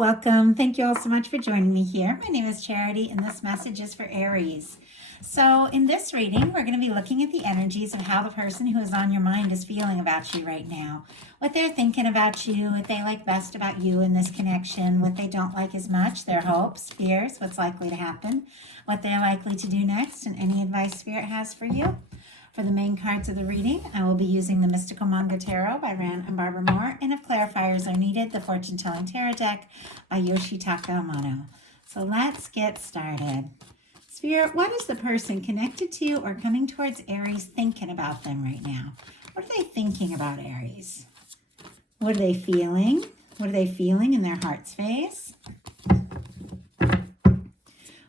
welcome. Thank you all so much for joining me here. My name is Charity, and this message is for Aries. So in this reading, we're going to be looking at the energies of how the person who is on your mind is feeling about you right now, what they're thinking about you, what they like best about you in this connection, what they don't like as much, their hopes, fears, what's likely to happen, what they're likely to do next, and any advice Spirit has for you. For the main cards of the reading, I will be using the Mystical Manga Tarot by Ran and Barbara Moore, and if clarifiers are needed, the Fortune Telling Tarot deck by Yoshitaka Amano. So let's get started. Spirit, what is the person connected to or coming towards Aries thinking about them right now? What are they thinking about Aries? What are they feeling? What are they feeling in their heart space?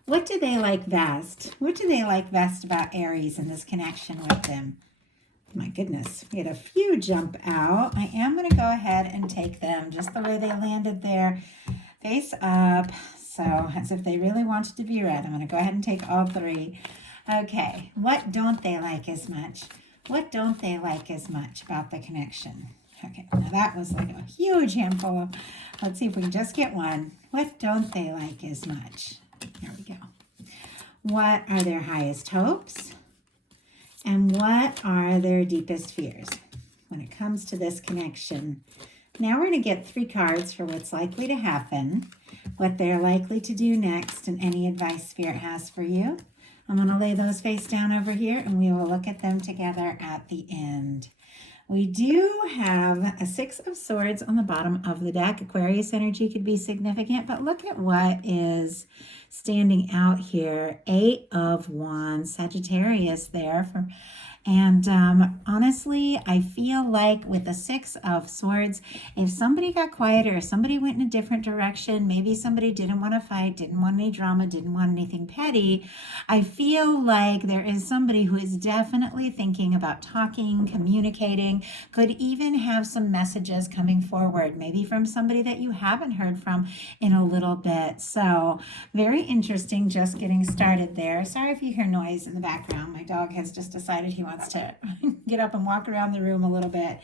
What do they like best? What do they like best about Aries and this connection with them? My goodness, we had a few jump out. I am going to go ahead and take them just the way they landed there, face up. So as if they really wanted to be read. I'm going to go ahead and take all three. Okay, what don't they like as much? What don't they like as much about the connection? Okay, now that was like a huge handful. Let's see if we can just get one. What don't they like as much? There we go. What are their highest hopes? And what are their deepest fears when it comes to this connection? Now we're going to get 3 cards for what's likely to happen, what they're likely to do next, and any advice Spirit has for you. I'm going to lay those face down over here, and we will look at them together at the end. We do have a 6 of Swords on the bottom of the deck. Aquarius energy could be significant, but look at what is standing out here. 8 of Wands, Sagittarius there. And honestly, I feel like with the 6 of Swords, if somebody got quieter, if somebody went in a different direction, maybe somebody didn't want to fight, didn't want any drama, didn't want anything petty, I feel like there is somebody who is definitely thinking about talking, communicating, could even have some messages coming forward, maybe from somebody that you haven't heard from in a little bit. So very interesting, just getting started there. Sorry if you hear noise in the background. My dog has just decided he wants to get up and walk around the room a little bit.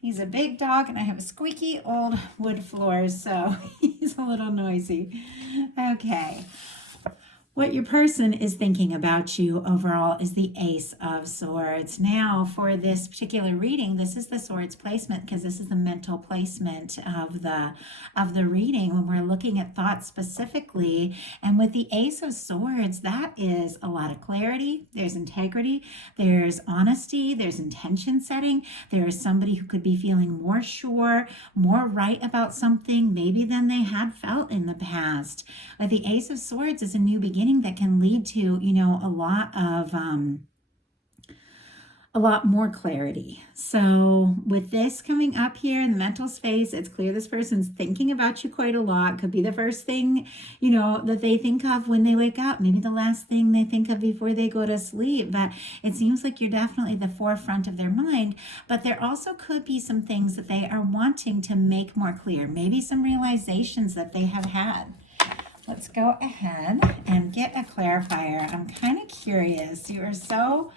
He's a big dog, and I have a squeaky old wood floors, so he's a little noisy. Okay. What your person is thinking about you overall is the Ace of Swords. Now, for this particular reading, this is the Swords placement because this is the mental placement of the reading when we're looking at thoughts specifically. And with the Ace of Swords, that is a lot of clarity. There's integrity. There's honesty. There's intention setting. There is somebody who could be feeling more sure, more right about something maybe than they had felt in the past. But the Ace of Swords is a new beginning that can lead to, a lot more clarity. So with this coming up here in the mental space, it's clear this person's thinking about you quite a lot. Could be the first thing, that they think of when they wake up, maybe the last thing they think of before they go to sleep. But it seems like you're definitely the forefront of their mind. But there also could be some things that they are wanting to make more clear, maybe some realizations that they have had. Let's go ahead and get a clarifier. I'm kind of curious. You are so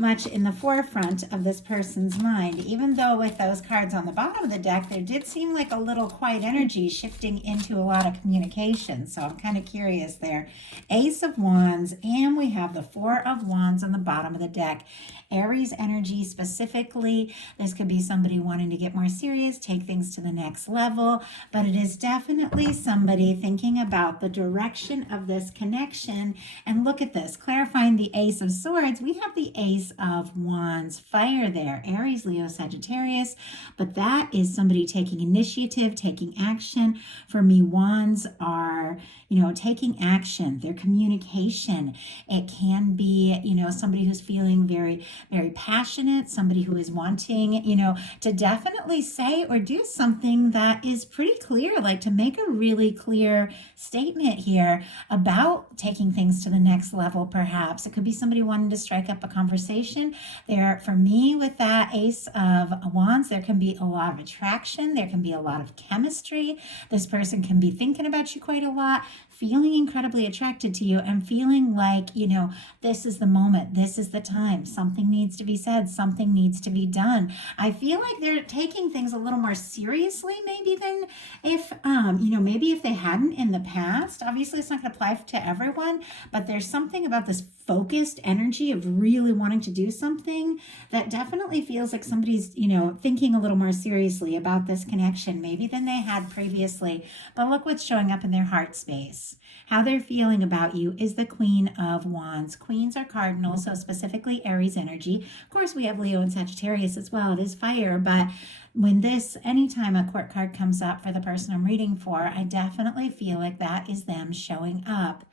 much in the forefront of this person's mind, even though with those cards on the bottom of the deck, there did seem like a little quiet energy shifting into a lot of communication. So I'm kind of curious there. Ace of Wands, and we have the 4 of Wands on the bottom of the deck. Aries energy specifically. This could be somebody wanting to get more serious, take things to the next level, but it is definitely somebody thinking about the direction of this connection. And look at this, clarifying the Ace of Swords, we have the Ace of Wands, fire there, Aries, Leo, Sagittarius, but that is somebody taking initiative, taking action. For me, Wands are, taking action, their communication. It can be, somebody who's feeling very, very passionate, somebody who is wanting, to definitely say or do something that is pretty clear, like to make a really clear statement here about taking things to the next level, perhaps. It could be somebody wanting to strike up a conversation conversation. There, for me, with that Ace of Wands, there can be a lot of attraction. There can be a lot of chemistry. This person can be thinking about you quite a lot, feeling incredibly attracted to you, and feeling like, this is the moment, this is the time, something needs to be said, something needs to be done. I feel like they're taking things a little more seriously maybe than if, maybe if they hadn't in the past. Obviously, it's not going to apply to everyone, but there's something about this focused energy of really wanting to do something that definitely feels like somebody's, thinking a little more seriously about this connection maybe than they had previously. But look what's showing up in their heart space. How they're feeling about you is the Queen of Wands. Queens are cardinal, so specifically Aries energy. Of course, we have Leo and Sagittarius as well. It is fire, but anytime a court card comes up for the person I'm reading for, I definitely feel like that is them showing up.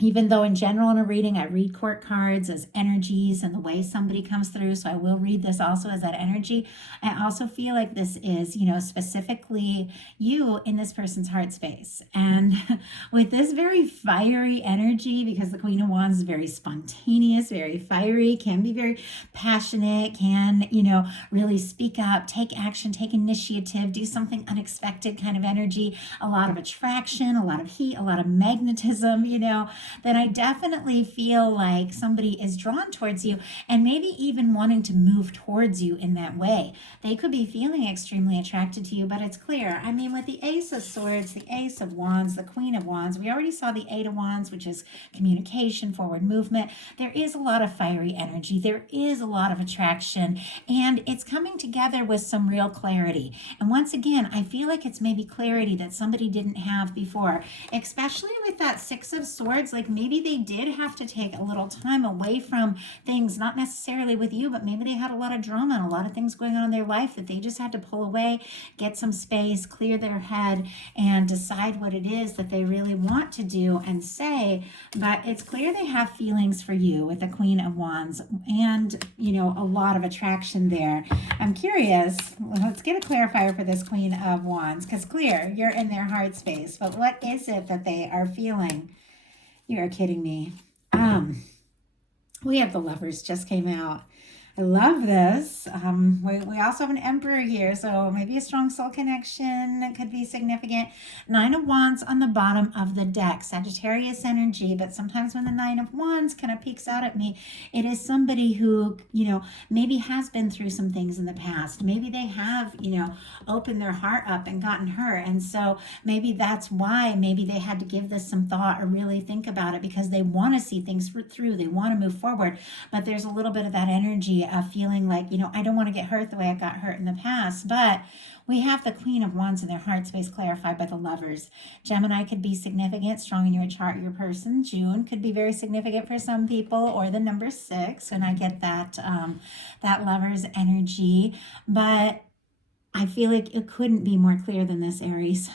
Even though in general in a reading, I read court cards as energies and the way somebody comes through. So I will read this also as that energy. I also feel like this is, specifically you in this person's heart space. And with this very fiery energy, because the Queen of Wands is very spontaneous, very fiery, can be very passionate, can, really speak up, take action, take initiative, do something unexpected kind of energy, a lot of attraction, a lot of heat, a lot of magnetism, then I definitely feel like somebody is drawn towards you and maybe even wanting to move towards you in that way. They could be feeling extremely attracted to you, but it's clear. I mean, with the Ace of Swords, the Ace of Wands, the Queen of Wands, we already saw the Eight of Wands, which is communication, forward movement. There is a lot of fiery energy. There is a lot of attraction, and it's coming together with some real clarity. And once again, I feel like it's maybe clarity that somebody didn't have before, especially with that Six of Swords. Like maybe they did have to take a little time away from things, not necessarily with you, but maybe they had a lot of drama and a lot of things going on in their life that they just had to pull away, get some space, clear their head, and decide what it is that they really want to do and say. But it's clear they have feelings for you with the Queen of Wands and, a lot of attraction there. I'm curious, let's get a clarifier for this Queen of Wands, because clear, you're in their heart space, but what is it that they are feeling? You are kidding me. We have the Lovers just came out. I love this. We also have an Emperor here, so maybe a strong soul connection could be significant. Nine of Wands on the bottom of the deck, Sagittarius energy, but sometimes when the Nine of Wands kind of peeks out at me, it is somebody who, maybe has been through some things in the past. Maybe they have, opened their heart up and gotten hurt, and so maybe that's why maybe they had to give this some thought or really think about it, because they want to see things through. They want to move forward, but there's a little bit of that energy of feeling like, I don't want to get hurt the way I got hurt in the past. But we have the Queen of Wands in their heart space clarified by the Lovers. Gemini could be significant, strong in your chart, your person. June could be very significant for some people, or the number 6. And I get that, that Lovers energy. But I feel like it couldn't be more clear than this, Aries.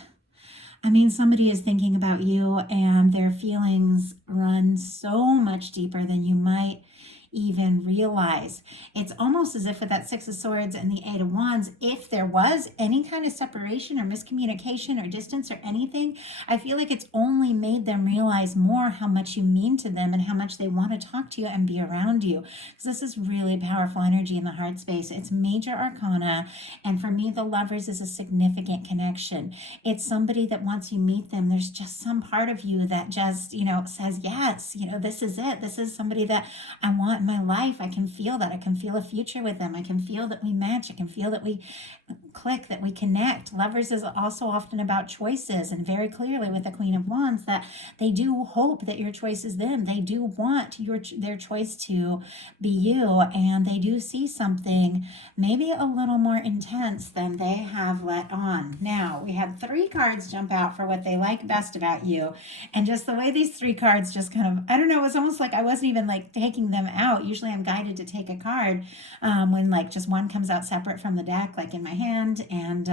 I mean, somebody is thinking about you and their feelings run so much deeper than you might even realize. It's almost as if with that Six of Swords and the Eight of Wands, if there was any kind of separation or miscommunication or distance or anything, I feel like it's only made them realize more how much you mean to them and how much they want to talk to you and be around you. Because this is really powerful energy in the heart space. It's major arcana, and for me, the Lovers is a significant connection. It's somebody that once you meet them, there's just some part of you that just, says, yes, this is it. This is somebody that I want in my life. I can feel that. I can feel a future with them. I can feel that we match. I can feel that we click, that we connect. Lovers is also often about choices, and very clearly with the Queen of Wands that they do hope that your choice is them. They do want their choice to be you, and they do see something maybe a little more intense than they have let on. Now, we had 3 cards jump out for what they like best about you, and just the way these 3 cards just kind of, I don't know, it was almost like I wasn't even like taking them out. Usually I'm guided to take a card when like just one comes out separate from the deck, like in my hand, and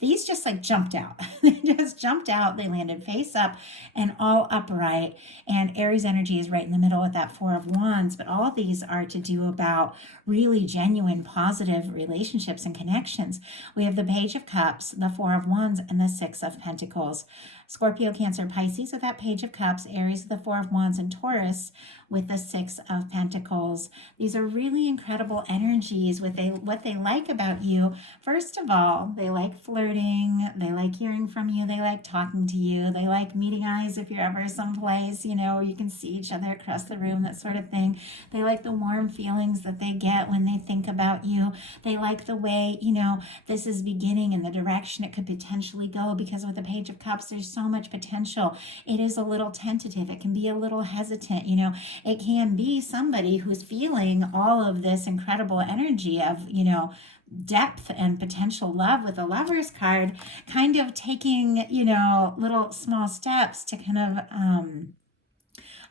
these just like jumped out. They just jumped out. They landed face up and all upright, and Aries energy is right in the middle with that Four of Wands. But all of these are to do about really genuine positive relationships and connections. We have the Page of Cups, the Four of Wands, and the Six of Pentacles. Scorpio, Cancer, Pisces with that Page of Cups, Aries with the Four of Wands, and Taurus with the Six of Pentacles. Pentacles. These are really incredible energies. What they like about you, first of all, they like flirting, they like hearing from you, they like talking to you, they like meeting eyes if you're ever someplace, you can see each other across the room, that sort of thing. They like the warm feelings that they get when they think about you. They like the way, this is beginning and the direction it could potentially go, because with the Page of Cups, there's so much potential. It is a little tentative. It can be a little hesitant, It can be somebody who's feeling all of this incredible energy of, depth and potential love with the Lovers card, kind of taking, little small steps to kind of,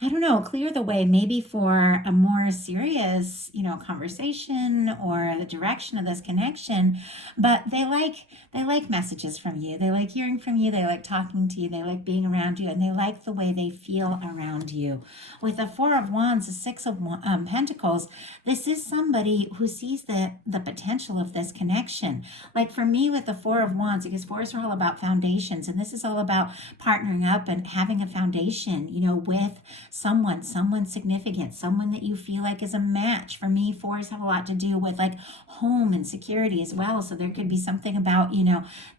I don't know, clear the way maybe for a more serious, conversation or the direction of this connection. But they like messages from you. They like hearing from you. They like talking to you. They like being around you, and they like the way they feel around you. With the Four of Wands, the Six of Pentacles, this is somebody who sees the potential of this connection. Like for me with the Four of Wands, because fours are all about foundations, and this is all about partnering up and having a foundation, with someone significant, someone that you feel like is a match. For me, fours have a lot to do with like home and security as well. So there could be something about,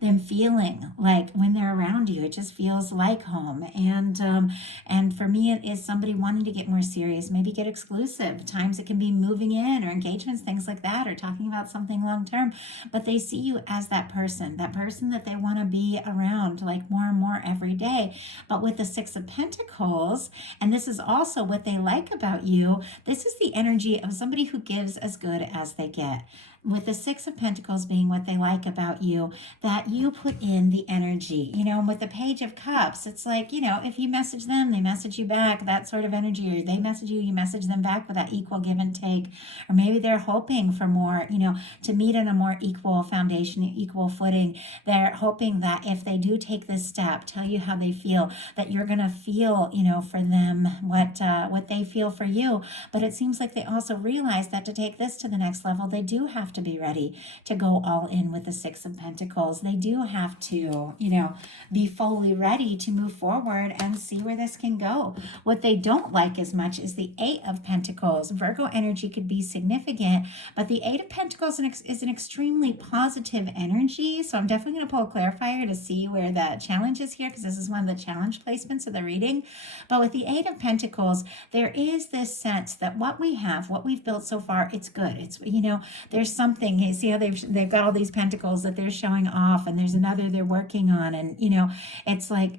them feeling like when they're around you, it just feels like home. And for me, it is somebody wanting to get more serious, maybe get exclusive. Times it can be moving in or engagements, things like that, or talking about something long term. But they see you as that person that they want to be around like more and more every day. But with the Six of Pentacles, and this is also what they like about you, this is the energy of somebody who gives as good as they get. With the Six of Pentacles being what they like about you, that you put in the energy, with the Page of Cups, it's like, if you message them, they message you back, that sort of energy, or they message you, you message them back with that equal give and take, or maybe they're hoping for more, to meet on a more equal foundation, equal footing. They're hoping that if they do take this step, tell you how they feel, that you're going to feel, for them what they feel for you. But it seems like they also realize that to take this to the next level, they do have to be ready to go all in with the Six of Pentacles. They do have to, be fully ready to move forward and see where this can go. What they don't like as much is the Eight of Pentacles. Virgo energy could be significant, but the Eight of Pentacles is an extremely positive energy. So I'm definitely going to pull a clarifier to see where the challenge is here, because this is one of the challenge placements of the reading. But with the Eight of Pentacles, there is this sense that what we've built so far, it's good. It's, there's something. You see how they've got all these pentacles that they're showing off, and there's another they're working on, and it's like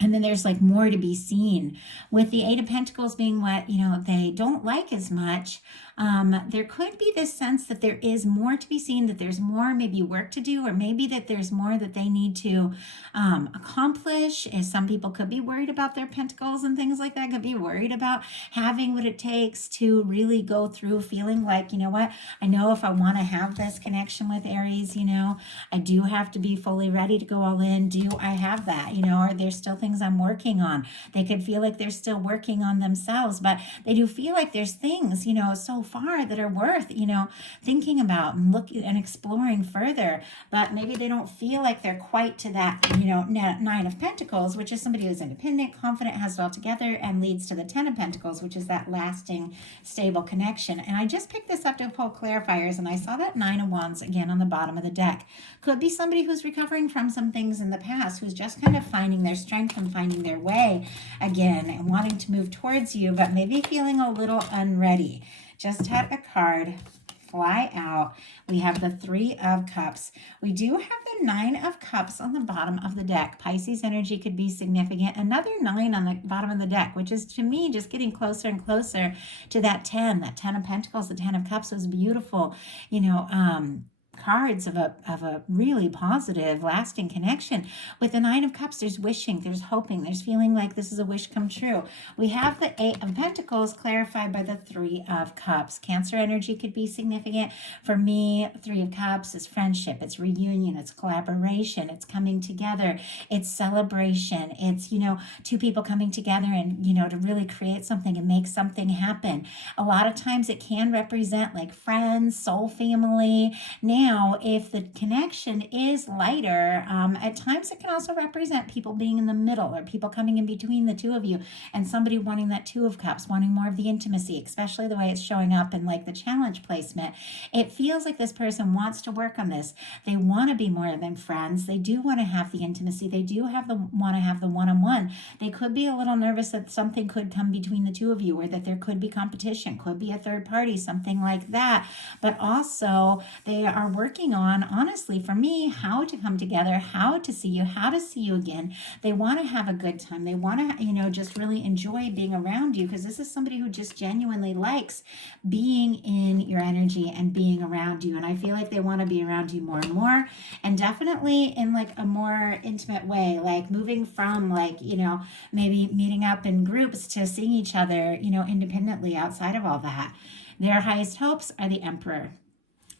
and then there's like more to be seen. With the Eight of Pentacles being what they don't like as much, there could be this sense that there is more to be seen, that there's more maybe work to do, or maybe that there's more that they need to accomplish. Some people could be worried about their pentacles and things like that, could be worried about having what it takes to really go through feeling like, what, I know if I want to have this connection with Aries, I do have to be fully ready to go all in. Do I have that? Or there's still things I'm working on. They could feel like they're still working on themselves, but they do feel like there's things, so far that are worth, thinking about and looking and exploring further. But maybe they don't feel like they're quite to that, Nine of Pentacles, which is somebody who's independent, confident, has it all together, and leads to the Ten of Pentacles, which is that lasting, stable connection. And I just picked this up to pull clarifiers, and I saw that Nine of Wands again on the bottom of the deck. Could be somebody who's recovering from some things in the past, who's just kind of finding their strength and finding their way again and wanting to move towards you, but maybe feeling a little unready. Just had a card fly out. We have the Three of Cups. We do have the Nine of Cups on the bottom of the deck. Pisces energy could be significant. Another 9 on the bottom of the deck, which is to me just getting closer and closer to that 10 of Pentacles. The 10 of Cups was beautiful, cards of a really positive, lasting connection. With the Nine of Cups, there's wishing, there's hoping, there's feeling like this is a wish come true. We have the Eight of Pentacles clarified by the Three of Cups. Cancer energy could be significant. For me, Three of Cups is friendship, it's reunion, it's collaboration, it's coming together, it's celebration, it's, two people coming together and, to really create something and make something happen. A lot of times it can represent like friends, soul family. Now, Now, if the connection is lighter, at times it can also represent people being in the middle or people coming in between the two of you and somebody wanting that Two of Cups, wanting more of the intimacy, especially the way it's showing up in like the challenge placement. It feels like this person wants to work on this. They want to be more than friends. They do want to have the intimacy. They do want to have the one-on-one. They could be a little nervous that something could come between the two of you, or that there could be competition, could be a third party, something like that. But also they are working on, honestly, for me, how to come together, how to see you again. They want to have a good time. They want to, just really enjoy being around you, because this is somebody who just genuinely likes being in your energy and being around you. And I feel like they want to be around you more and more, and definitely in like a more intimate way, like moving from like, maybe meeting up in groups to seeing each other, independently outside of all that. Their highest hopes are the Emperor.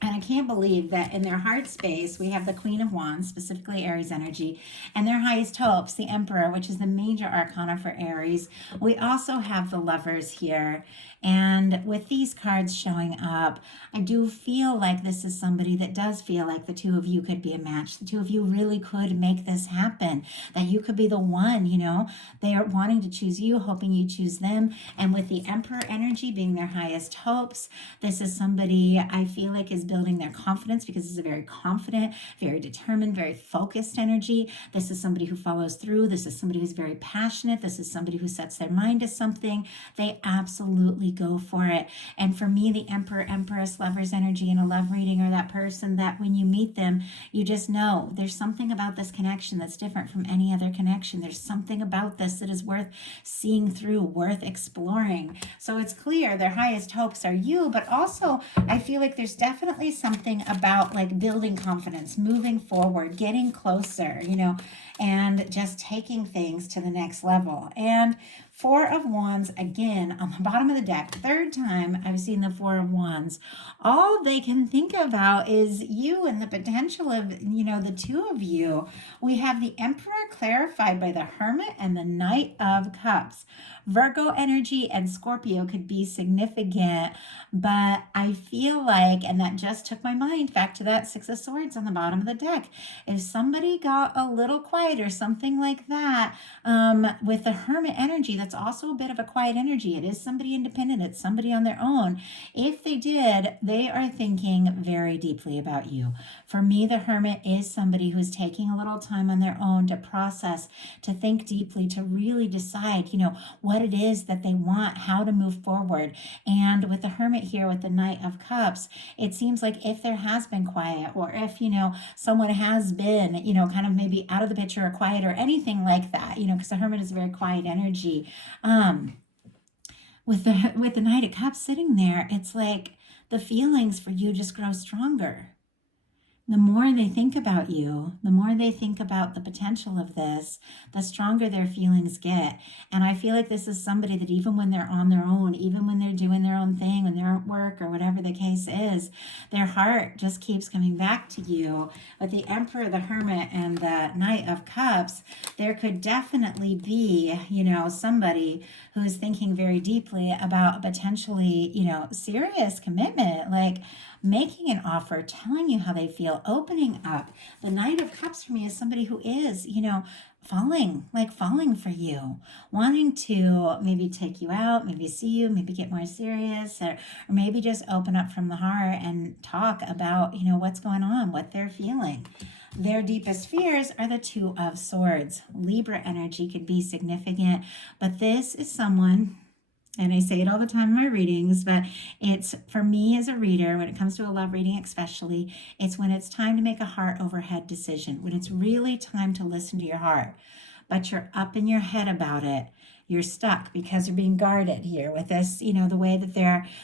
And I can't believe that in their heart space, we have the Queen of Wands, specifically Aries energy, and their highest hopes, the Emperor, which is the major arcana for Aries. We also have the Lovers here. And with these cards showing up, I do feel like this is somebody that does feel like the two of you could be a match. The two of you really could make this happen, that you could be the one, They are wanting to choose you, hoping you choose them. And with the Emperor energy being their highest hopes, this is somebody I feel like is building their confidence, because this is a very confident, very determined, very focused energy. This is somebody who follows through. This is somebody who's very passionate. This is somebody who sets their mind to something. They absolutely go for it. And for me, the Emperor, Empress, Lovers energy in a love reading are that person that when you meet them, you just know there's something about this connection that's different from any other connection. There's something about this that is worth seeing through, worth exploring. So it's clear their highest hopes are you, but also I feel like there's definitely something about like building confidence, moving forward, getting closer, and just taking things to the next level. And Four of Wands, again, on the bottom of the deck, third time I've seen the Four of Wands. All they can think about is you and the potential of, the two of you. We have the Emperor clarified by the Hermit and the Knight of Cups. Virgo energy and Scorpio could be significant, but I feel like, and that just took my mind back to that Six of Swords on the bottom of the deck, if somebody got a little quiet or something like that, with the Hermit energy, that's also a bit of a quiet energy. It is somebody independent. It's somebody on their own. If they did, they are thinking very deeply about you. For me, the Hermit is somebody who's taking a little time on their own to process, to think deeply, to really decide, what it is that they want, how to move forward. And with the Hermit here, with the Knight of Cups, it seems like if there has been quiet, or if, someone has been, kind of maybe out of the picture or quiet or anything like that, because the Hermit is a very quiet energy. With the Knight of Cups sitting there, it's like the feelings for you just grow stronger. The more they think about you, the more they think about the potential of this, the stronger their feelings get. And I feel like this is somebody that even when they're on their own, even when they're doing their own thing, when they're at work or whatever the case is, their heart just keeps coming back to you. With the Emperor, the Hermit, and the Knight of Cups, there could definitely be, somebody who's thinking very deeply about potentially, serious commitment, like making an offer, telling you how they feel, opening up. The Knight of Cups for me is somebody who is, falling for you, wanting to maybe take you out, maybe see you, maybe get more serious, or maybe just open up from the heart and talk about, what's going on, what they're feeling. Their deepest fears are the Two of Swords. Libra energy could be significant, but this is someone, and I say it all the time in my readings, but it's, for me as a reader, when it comes to a love reading especially, it's when it's time to make a heart over head decision, when it's really time to listen to your heart, but you're up in your head about it. You're stuck because you're being guarded here with this, the way that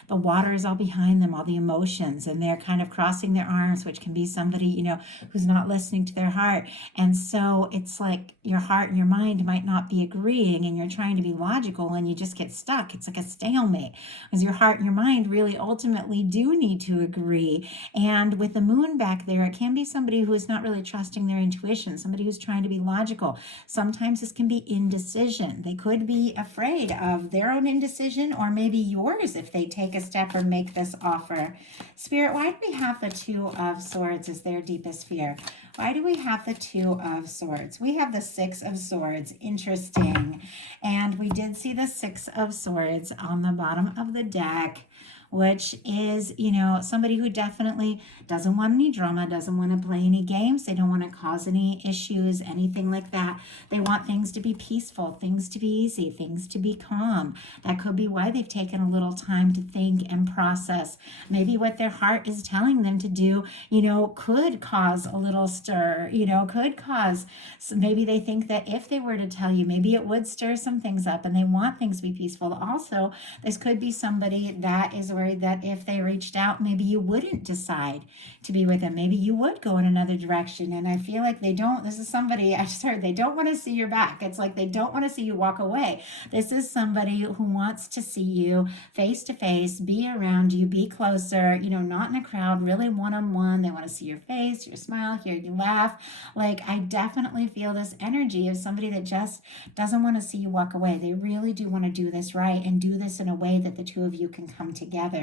the water is all behind them, all the emotions, and they're kind of crossing their arms, which can be somebody, who's not listening to their heart. And so it's like your heart and your mind might not be agreeing, and you're trying to be logical and you just get stuck. It's like a stalemate, because your heart and your mind really ultimately do need to agree. And with the Moon back there, it can be somebody who is not really trusting their intuition, somebody who's trying to be logical. Sometimes this can be indecision. They could be be afraid of their own indecision or maybe yours if they take a step or make this offer. Spirit, why do we have the Two of Swords as their deepest fear? Why do we have the Two of Swords? We have the Six of Swords. Interesting. And we did see the Six of Swords on the bottom of the deck, which is, you know, somebody who definitely doesn't want any drama, doesn't want to play any games. They don't want to cause any issues, anything like that. They want things to be peaceful, things to be easy, things to be calm. That could be why they've taken a little time to think and process. Maybe what their heart is telling them to do, you know, could cause a little stir, you know, could cause, so maybe they think that if they were to tell you, maybe it would stir some things up and they want things to be peaceful. Also, this could be somebody that is worried that if they reached out, maybe you wouldn't decide to be with them. Maybe you would go in another direction. And I feel like they don't, this is somebody, I just heard, they don't want to see your back. It's like they don't want to see you walk away. This is somebody who wants to see you face to face, be around you, be closer, you know, not in a crowd, really one-on-one. They want to see your face, your smile, hear you laugh. Like, I definitely feel this energy of somebody that just doesn't want to see you walk away. They really do want to do this right and do this in a way that the two of you can come together.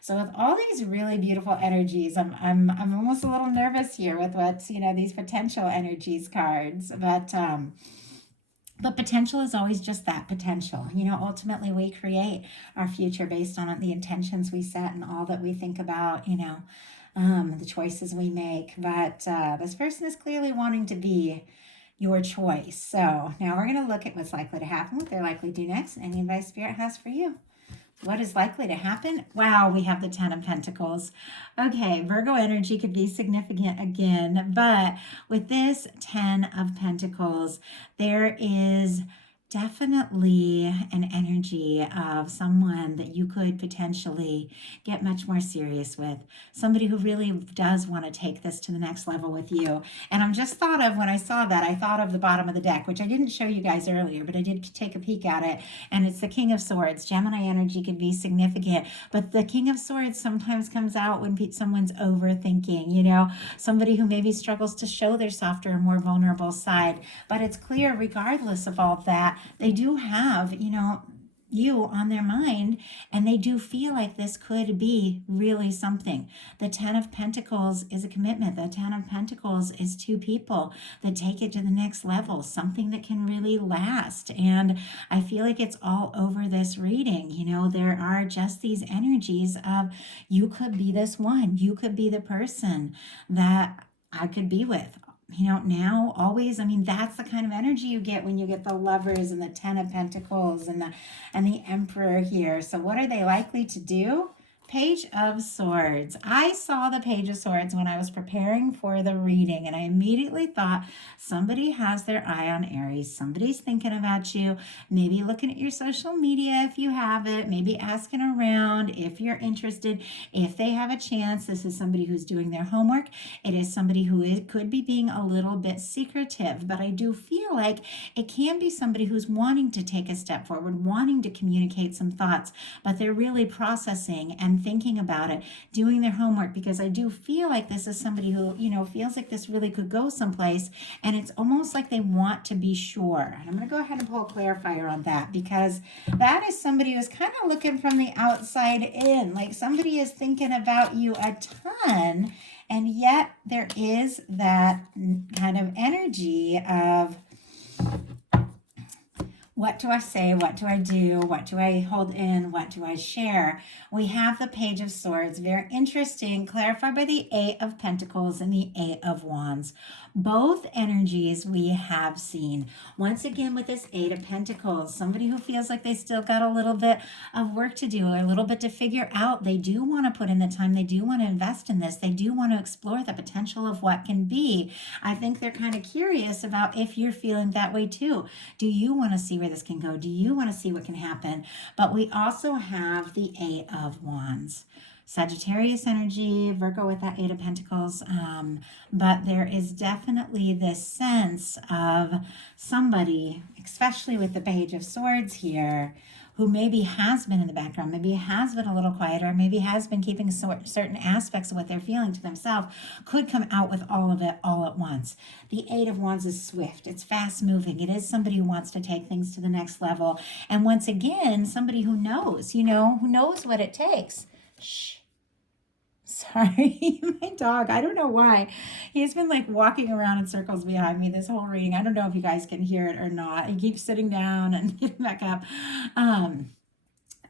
So with all these really beautiful energies, I'm almost a little nervous here with what's, you know, these potential energies cards, but potential is always just that, potential. You know, ultimately we create our future based on the intentions we set and all that we think about, you know, the choices we make. But this person is clearly wanting to be your choice. So now we're going to look at what's likely to happen, what they're likely to do next, and any advice Spirit has for you. What is likely to happen? Wow, we have the Ten of Pentacles. Okay, Virgo energy could be significant again, but with this Ten of Pentacles, there is definitely an energy of someone that you could potentially get much more serious with. Somebody who really does want to take this to the next level with you. And I'm just thought of, when I saw that, I thought of the bottom of the deck, which I didn't show you guys earlier, but I did take a peek at it. And it's the King of Swords. Gemini energy could be significant, but the King of Swords sometimes comes out when someone's overthinking, you know, somebody who maybe struggles to show their softer or more vulnerable side. But it's clear, regardless of all that, they do have, you know, you on their mind, and they do feel like this could be really something. The Ten of Pentacles is a commitment. The Ten of Pentacles is two people that take it to the next level, something that can really last. And I feel like it's all over this reading. You know, there are just these energies of, you could be this one, you could be the person that I could be with. You know, now, always, I mean, that's the kind of energy you get when you get the Lovers and the Ten of Pentacles and the Emperor here. So what are they likely to do? Page of Swords. I saw the Page of Swords when I was preparing for the reading, and I immediately thought somebody has their eye on Aries. Somebody's thinking about you, maybe looking at your social media if you have it, maybe asking around if you're interested, if they have a chance. This is somebody who's doing their homework. It is somebody who could be being a little bit secretive, but I do feel like it can be somebody who's wanting to take a step forward, wanting to communicate some thoughts, but they're really processing and thinking about it, doing their homework, because I do feel like this is somebody who, you know, feels like this really could go someplace, and it's almost like they want to be sure. And I'm going to go ahead and pull a clarifier on that, because that is somebody who's kind of looking from the outside in, like somebody is thinking about you a ton, and yet there is that kind of energy of, what do I say? What do I do? What do I hold in? What do I share? We have the Page of Swords. Very interesting. Clarified by the Eight of Pentacles and the Eight of Wands. Both energies we have seen. Once again, with this Eight of Pentacles, somebody who feels like they still got a little bit of work to do, a little bit to figure out. They do want to put in the time. They do want to invest in this. They do want to explore the potential of what can be. I think they're kind of curious about if you're feeling that way too. Do you want to see where this can go? Do you want to see what can happen? But we also have the Eight of Wands. Sagittarius energy, Virgo with that Eight of Pentacles. But there is definitely this sense of somebody, especially with the Page of Swords here, who maybe has been in the background, maybe has been a little quieter, maybe has been keeping certain aspects of what they're feeling to themselves, could come out with all of it all at once. The Eight of Wands is swift. It's fast moving. It is somebody who wants to take things to the next level. And once again, somebody who knows, who knows what it takes. Shh. Sorry, my dog, I don't know why. He's been like walking around in circles behind me this whole reading. I don't know if you guys can hear it or not. He keeps sitting down and getting back up.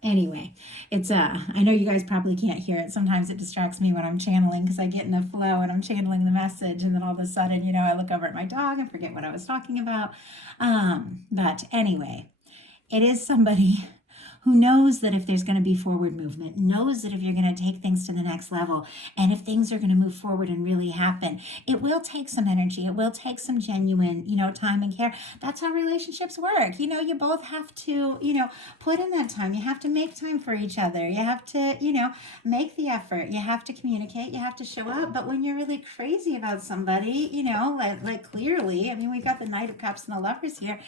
Anyway, it's I know you guys probably can't hear it. Sometimes it distracts me when I'm channeling because I get in a flow and I'm channeling the message, and then all of a sudden, I look over at my dog and forget what I was talking about. But anyway, it is somebody who knows that if there's going to be forward movement, knows that if you're going to take things to the next level, and if things are going to move forward and really happen, it will take some energy. It will take some genuine, time and care. That's how relationships work. You both have to, put in that time. You have to make time for each other. You have to, make the effort. You have to communicate. You have to show up. But when you're really crazy about somebody, like clearly, we've got the Knight of Cups and the Lovers here.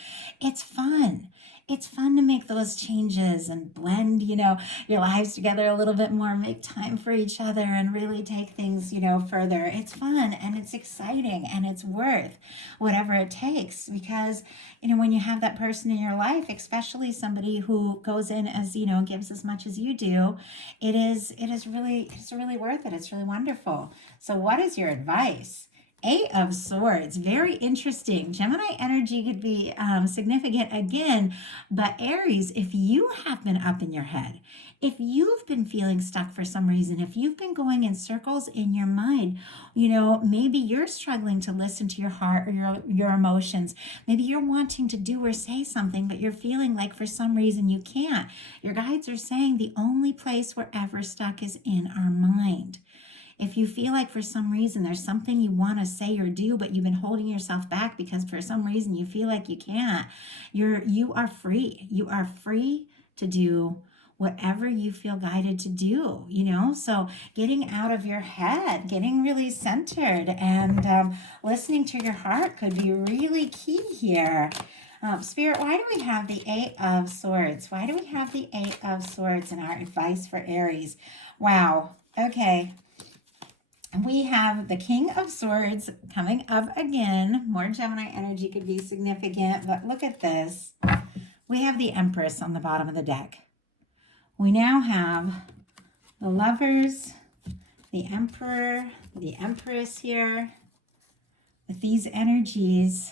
It's fun. It's fun to make those changes and blend, your lives together a little bit more, make time for each other and really take things, further. It's fun and it's exciting and it's worth whatever it takes because, when you have that person in your life, especially somebody who goes in as, gives as much as you do, it's really worth it. It's really wonderful. So what is your advice? Eight of Swords, very interesting. Gemini energy could be significant again, but Aries, if you have been up in your head, if you've been feeling stuck for some reason, if you've been going in circles in your mind, maybe you're struggling to listen to your heart or your emotions. Maybe you're wanting to do or say something, but you're feeling like for some reason you can't. Your guides are saying the only place we're ever stuck is in our mind. If you feel like for some reason there's something you want to say or do, but you've been holding yourself back because for some reason you feel like you can't, you are free. You are free to do whatever you feel guided to do, So getting out of your head, getting really centered and listening to your heart could be really key here. Spirit, why do we have the Eight of Swords? Why do we have the Eight of Swords in our advice for Aries? Wow. Okay. We have the King of Swords coming up again. More Gemini energy could be significant, but look at this. We have the Empress on the bottom of the deck. We now have the Lovers, the Emperor, the Empress here. With these energies,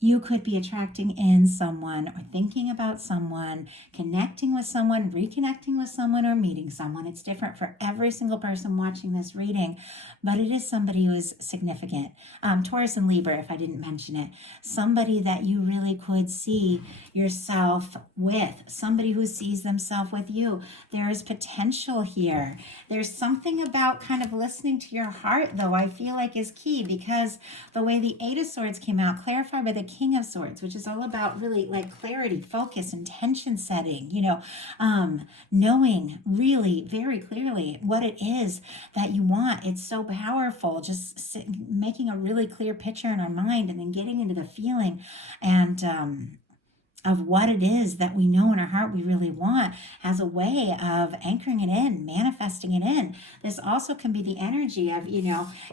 you could be attracting in someone or thinking about someone, connecting with someone, reconnecting with someone, or meeting someone. It's different for every single person watching this reading, but it is somebody who is significant. Taurus and Libra, if I didn't mention it. Somebody that you really could see yourself with. Somebody who sees themselves with you. There is potential here. There's something about kind of listening to your heart, though, I feel like is key because the way the Eight of Swords came out, clarified by the King of Swords, which is all about really like clarity, focus, intention setting, knowing really very clearly what it is that you want. It's so powerful, just making a really clear picture in our mind and then getting into the feeling and of what it is that we know in our heart we really want has a way of anchoring it in, manifesting it in. This also can be the energy of,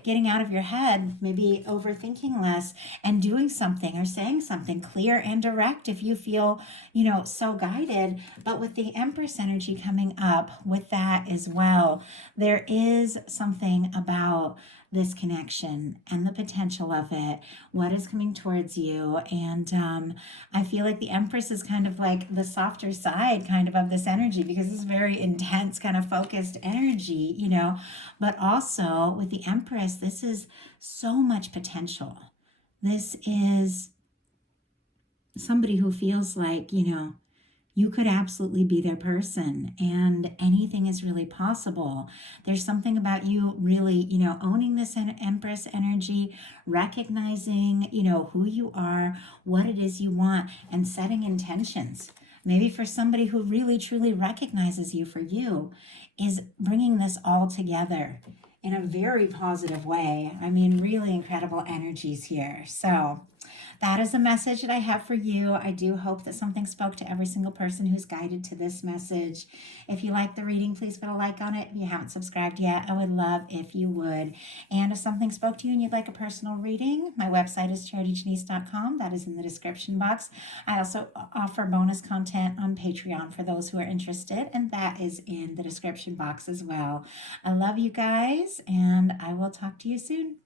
getting out of your head, maybe overthinking less and doing something or saying something clear and direct if you feel, so guided. But with the Empress energy coming up with that as well, there is something about this connection and the potential of it, what is coming towards you. And I feel like the Empress is kind of like the softer side kind of this energy because it's very intense, kind of focused energy, but also with the Empress, this is so much potential. This is somebody who feels like, you could absolutely be their person and anything is really possible. There's something about you really, owning this Empress energy, recognizing, who you are, what it is you want, and setting intentions. Maybe for somebody who really, truly recognizes you for you is bringing this all together in a very positive way. Really incredible energies here. So that is a message that I have for you. I do hope that something spoke to every single person who's guided to this message. If you like the reading, please put a like on it. If you haven't subscribed yet, I would love if you would. And if something spoke to you and you'd like a personal reading, my website is charityjanice.com. That is in the description box. I also offer bonus content on Patreon for those who are interested, and that is in the description box as well. I love you guys, and I will talk to you soon.